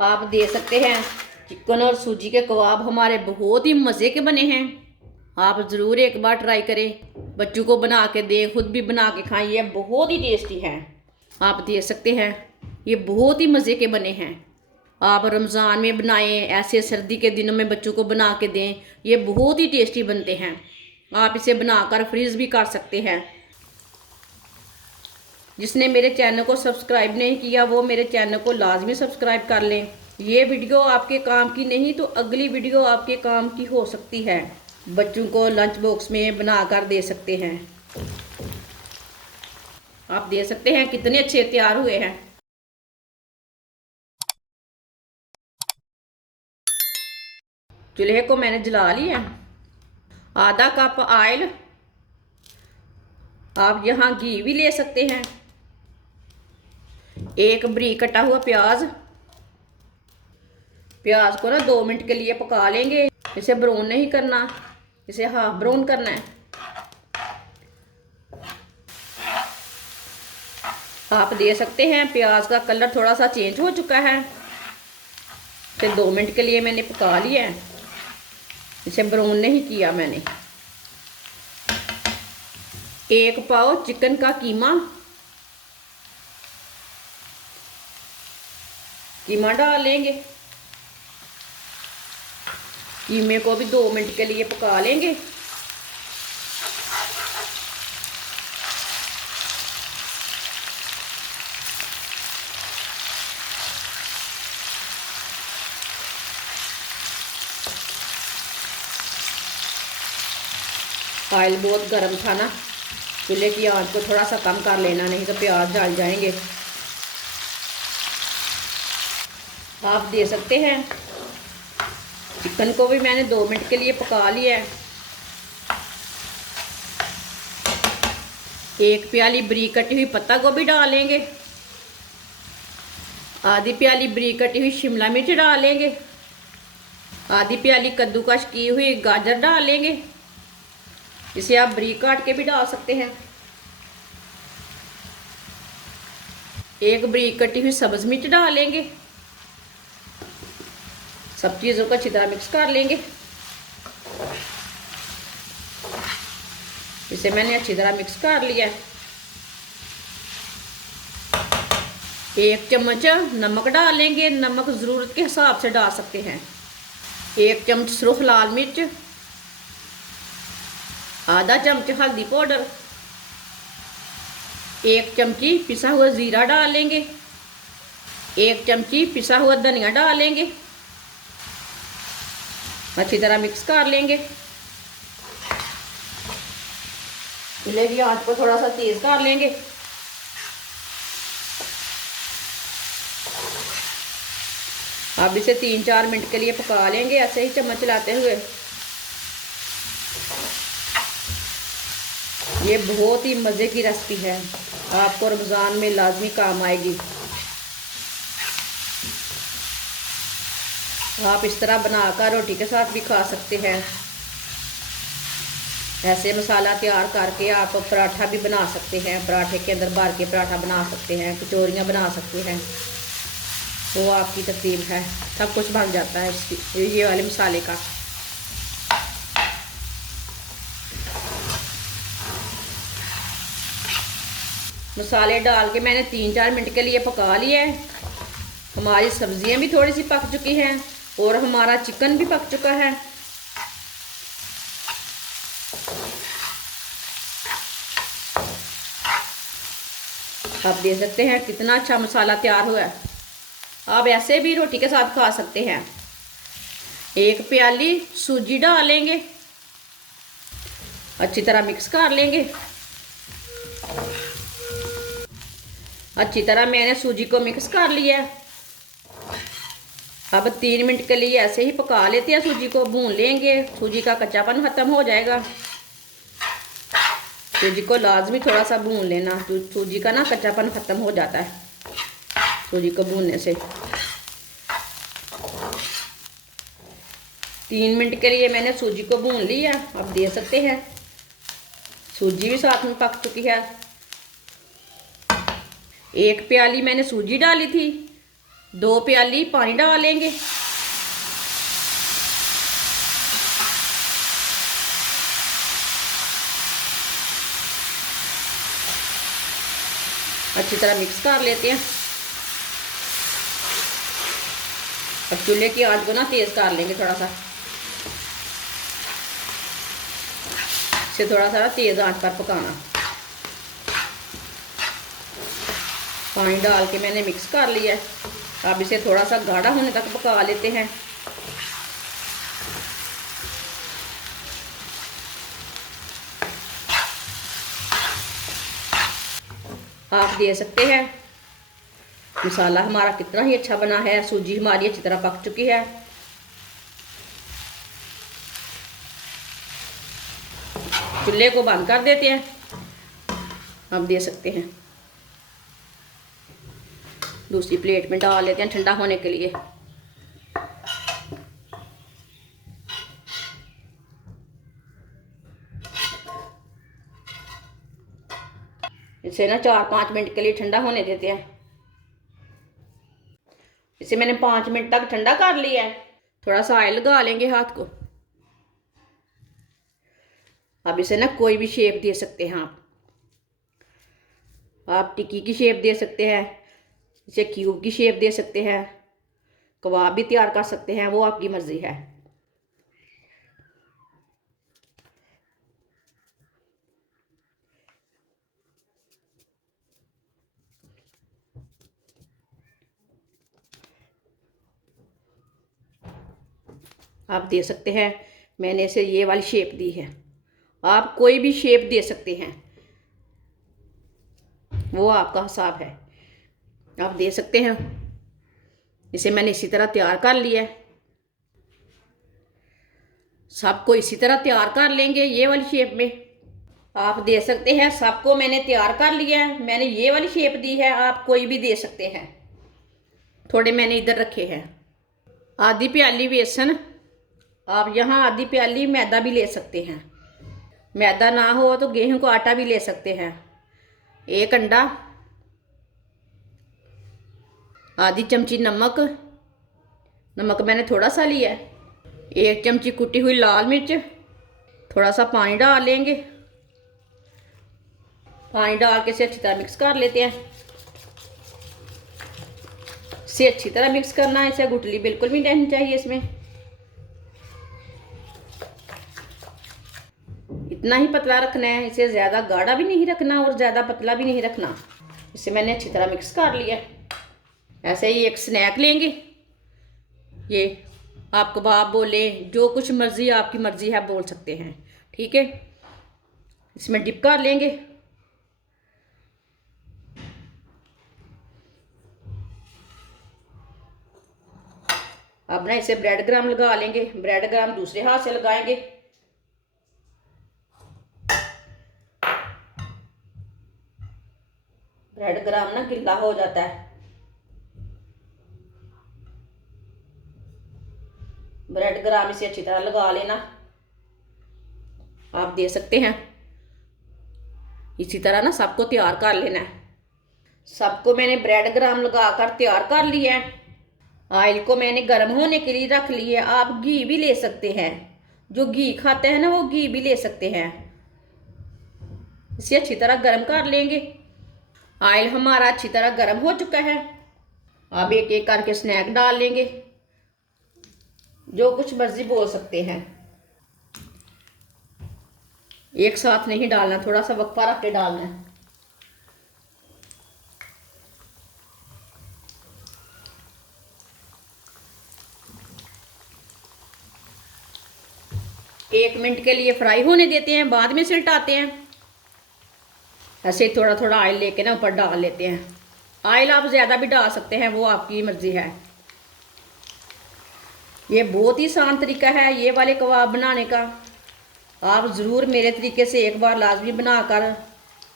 आप दे सकते हैं चिकन और सूजी के कबाब हमारे बहुत ही मज़े के बने हैं। आप ज़रूर एक बार ट्राई करें, बच्चों को बना के दें, खुद भी बना के खाएं, ये बहुत ही टेस्टी है। आप दे सकते हैं, ये बहुत ही मज़े के बने हैं। आप रमज़ान में बनाएं, ऐसे सर्दी के दिनों में बच्चों को बना के दें, ये बहुत ही टेस्टी बनते हैं। आप इसे बनाकर फ्रीज़ भी कर सकते हैं। जिसने मेरे चैनल को सब्सक्राइब नहीं किया वो मेरे चैनल को लाजमी सब्सक्राइब कर लें। ये वीडियो आपके काम की नहीं तो अगली वीडियो आपके काम की हो सकती है। बच्चों को लंच बॉक्स में बनाकर दे सकते हैं। आप दे सकते हैं, कितने अच्छे तैयार हुए हैं। चूल्हे को मैंने जला लिया। आधा कप ऑयल, आप यहाँ घी भी ले सकते हैं। एक बारीक कटा हुआ प्याज, प्याज को ना 2 मिनट के लिए पका लेंगे। इसे ब्राउन नहीं करना, इसे हाफ ब्राउन करना है। आप दे सकते हैं, प्याज का कलर थोड़ा सा चेंज हो चुका है। इसे 2 मिनट के लिए मैंने पका लिया है, इसे ब्राउन नहीं किया मैंने। एक पाव चिकन का कीमा डाल लेंगे। कीमे को भी 2 मिनट के लिए पका लेंगे। ऑयल बहुत गर्म था ना, चूल्हे की आंच को थोड़ा सा कम कर लेना, नहीं तो प्याज जल जाएंगे। आप दे सकते हैं, चिकन को भी मैंने 2 मिनट के लिए पका लिया है। एक प्याली बारीक कटी हुई पत्ता गोभी डालेंगे। आधी प्याली बारीक कटी हुई शिमला मिर्च डालेंगे। आधी प्याली कद्दूकश की हुई गाजर डालेंगे। इसे आप बारीक काट के भी डाल सकते हैं। एक बारीक कटी हुई सब्ज मिर्च डालेंगे। सब चीज़ों को अच्छी तरह मिक्स कर लेंगे। इसे मैंने अच्छी तरह मिक्स कर लिया है। एक चम्मच नमक डालेंगे, नमक ज़रूरत के हिसाब से डाल सकते हैं। एक चम्मच सुर्ख लाल मिर्च, आधा चम्मच हल्दी पाउडर, एक चमची पिसा हुआ ज़ीरा डालेंगे, एक चमची पिसा हुआ धनिया डालेंगे। अच्छी तरह मिक्स कर लेंगे। चूल्हे की आंच को थोड़ा सा तेज कर लेंगे। अब इसे 3-4 मिनट के लिए पका लेंगे, ऐसे ही चम्मच चलाते हुए। ये बहुत ही मज़े की रेसिपी है, आपको रमज़ान में लाजमी काम आएगी। आप इस तरह बनाकर रोटी के साथ भी खा सकते हैं। ऐसे मसाला तैयार करके आप पराठा भी बना सकते हैं, पराठे के अंदर भर के पराठा बना सकते हैं, कचौरियाँ बना सकते हैं। वो आपकी तरकीब है, सब कुछ बन जाता है इसकी ये वाले मसाले का। मसाले डाल के मैंने 3-4 मिनट के लिए पका लिया है। हमारी सब्जियां भी थोड़ी सी पक चुकी हैं और हमारा चिकन भी पक चुका है। आप देख सकते हैं कितना अच्छा मसाला तैयार हुआ है। आप ऐसे भी रोटी के साथ खा सकते हैं। एक प्याली सूजी डालेंगे, अच्छी तरह मिक्स कर लेंगे। अच्छी तरह मैंने सूजी को मिक्स कर लिया है। अब 3 मिनट के लिए ऐसे ही पका लेते हैं, सूजी को भून लेंगे, सूजी का कच्चापन ख़त्म हो जाएगा। सूजी को लाजमी थोड़ा सा भून लेना, सूजी का ना कच्चापन ख़त्म हो जाता है सूजी को भूनने से। 3 मिनट के लिए मैंने सूजी को भून लिया। अब दे सकते हैं, सूजी भी साथ में पक चुकी है। एक प्याली मैंने सूजी डाली थी, 2 प्याली पानी डालेंगे। अच्छी तरह मिक्स कर लेते हैं। अब चूल्हे की आंच को ना तेज कर लेंगे थोड़ा सा, इसे थोड़ा सा तेज आंच पर पकाना। पानी डाल के मैंने मिक्स कर लिया है। अब इसे थोड़ा सा गाढ़ा होने तक पका लेते हैं। आप दे सकते हैं मसाला हमारा कितना ही अच्छा बना है। सूजी हमारी अच्छी तरह पक चुकी है। चूल्हे को बंद कर देते हैं। आप दे सकते हैं। दूसरी प्लेट में डाल लेते हैं ठंडा होने के लिए। इसे ना 4-5 मिनट के लिए ठंडा होने देते हैं। इसे मैंने 5 मिनट तक ठंडा कर लिया है। थोड़ा सा ऑयल लगा लेंगे हाथ को। अब इसे ना कोई भी शेप दे सकते हैं आप टिक्की की शेप दे सकते हैं, इसे क्यूब की शेप दे सकते हैं, कबाब भी तैयार कर सकते हैं, वो आपकी मर्जी है। आप दे सकते हैं। मैंने इसे ये वाली शेप दी है। आप कोई भी शेप दे सकते हैं, वो आपका हिसाब है। आप दे सकते हैं। इसे मैंने इसी तरह तैयार कर लिया है। सबको इसी तरह तैयार कर लेंगे ये वाली शेप में। आप दे सकते हैं। सबको मैंने तैयार कर लिया है। मैंने ये वाली शेप दी है, आप कोई भी दे सकते हैं। थोड़े मैंने इधर रखे हैं। आधी प्याली बेसन, आप यहाँ आधी प्याली मैदा भी ले सकते हैं। मैदा ना हो तो गेहूं का आटा भी ले सकते हैं। 1 अंडा, आधी चमची नमक, नमक मैंने थोड़ा सा लिया है। 1 चमची कुटी हुई लाल मिर्च। थोड़ा सा पानी डाल लेंगे। पानी डाल के इसे अच्छी तरह मिक्स कर लेते हैं। इसे अच्छी तरह मिक्स करना है। इसे गुठली बिल्कुल भी नहीं चाहिए इसमें। इतना ही पतला रखना है। इसे ज़्यादा गाढ़ा भी नहीं रखना और ज़्यादा पतला भी नहीं रखना। इसे मैंने अच्छी तरह मिक्स कर लिया। ऐसे ही एक स्नैक लेंगे। ये आप कबाब बोले, जो कुछ मर्जी आपकी मर्जी है बोल सकते हैं, ठीक है। इसमें डिप कर लेंगे। अब ना इसे ब्रेड क्रम्ब लगा लेंगे। ब्रेड क्रम्ब दूसरे हाथ से लगाएंगे। ब्रेड क्रम्ब ना गिल्ला हो जाता है। ब्रेड क्रम्ब इसे अच्छी तरह लगा लेना। आप दे सकते हैं। इसी तरह ना सबको तैयार कर लेना है। सबको मैंने ब्रेड क्रम्ब लगाकर तैयार कर लिया है। ऑयल को मैंने गर्म होने के लिए रख लिया। आप घी भी ले सकते हैं। जो घी खाते हैं ना वो घी भी ले सकते हैं। इसे अच्छी तरह गर्म कर लेंगे। ऑयल हमारा अच्छी तरह गर्म हो चुका है। अब एक एक करके स्नैक डाल लेंगे। जो कुछ मर्जी बोल सकते हैं। एक साथ नहीं डालना, थोड़ा सा वक्फा रख के डालना है। एक मिनट के लिए फ्राई होने देते हैं, बाद में सिलटाते हैं। ऐसे थोड़ा थोड़ा ऑयल लेके ना ऊपर डाल लेते हैं। ऑयल आप ज़्यादा भी डाल सकते हैं, वो आपकी मर्जी है। ये बहुत ही आसान तरीका है ये वाले कबाब बनाने का। आप ज़रूर मेरे तरीके से एक बार लाजमी बनाकर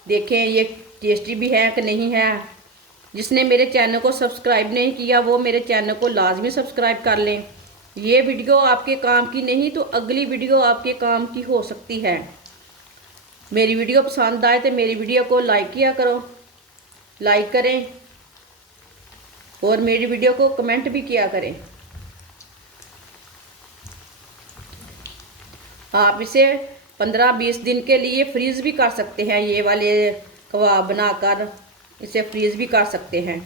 देखें ये टेस्टी भी है कि नहीं है। जिसने मेरे चैनल को सब्सक्राइब नहीं किया वो मेरे चैनल को लाजमी सब्सक्राइब कर लें। ये वीडियो आपके काम की नहीं तो अगली वीडियो आपके काम की हो सकती है। मेरी वीडियो पसंद आए तो मेरी वीडियो को लाइक किया करो। लाइक करें, और मेरी वीडियो को कमेंट भी किया करें। आप इसे 15-20 दिन के लिए फ्रीज़ भी कर सकते हैं। ये वाले कबाब बनाकर इसे फ्रीज़ भी कर सकते हैं।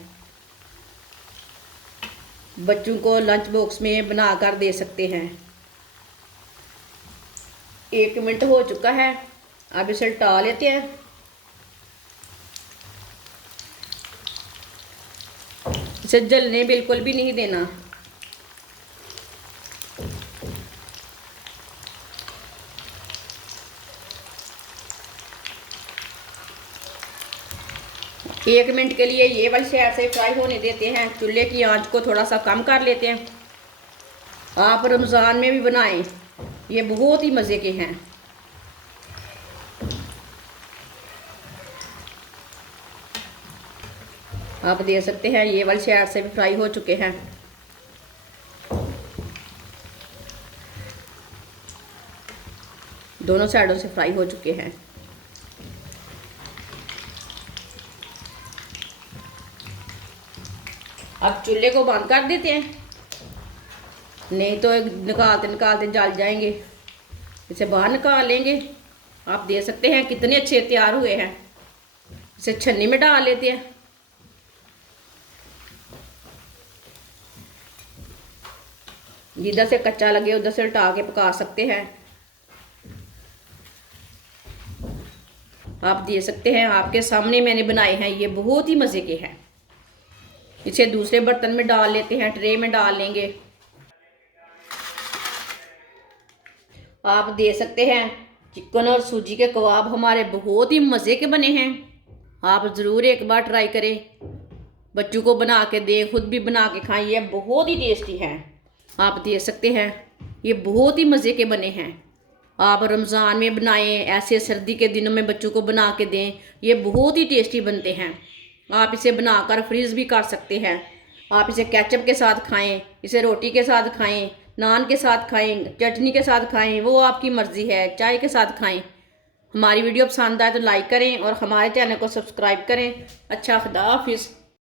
बच्चों को लंच बॉक्स में बनाकर दे सकते हैं। 1 मिनट हो चुका है, अब इसे हटा लेते हैं। इसे जलने बिल्कुल भी नहीं देना। एक मिनट के लिए ये वाली साइड से फ्राई होने देते हैं। चूल्हे की आंच को थोड़ा सा कम कर लेते हैं। आप रमज़ान में भी बनाएं, ये बहुत ही मज़े के हैं। आप देख सकते हैं ये वाली साइड से भी फ्राई हो चुके हैं। दोनों साइडों से फ्राई हो चुके हैं। अब चूल्हे को बंद कर देते हैं, नहीं तो निकालते निकालते जल जाएंगे। इसे बाहर निकाल लेंगे। आप देख सकते हैं कितने अच्छे तैयार हुए हैं। इसे छन्नी में डाल लेते हैं। जिधर से कच्चा लगे उधर से उल्टा के पका सकते हैं। आप देख सकते हैं आपके सामने मैंने बनाए हैं, ये बहुत ही मज़े के हैं। इसे दूसरे बर्तन में डाल लेते हैं, ट्रे में डाल लेंगे। आप देख सकते हैं चिकन और सूजी के कबाब हमारे बहुत ही मज़े के बने हैं। आप ज़रूर एक बार ट्राई करें, बच्चों को बना के दें, खुद भी बना के खाएं, ये बहुत ही टेस्टी है। आप देख सकते हैं ये बहुत ही मज़े के बने हैं। आप रमज़ान में बनाएं, ऐसे सर्दी के दिनों में बच्चों को बना के दें, ये बहुत ही टेस्टी बनते हैं। आप इसे बनाकर फ्रीज़ भी कर सकते हैं। आप इसे केचप के साथ खाएं, इसे रोटी के साथ खाएं, नान के साथ खाएं, चटनी के साथ खाएं, वो आपकी मर्ज़ी है, चाय के साथ खाएं। हमारी वीडियो पसंद आए तो लाइक करें और हमारे चैनल को सब्सक्राइब करें। अच्छा, खुदा हाफिज़।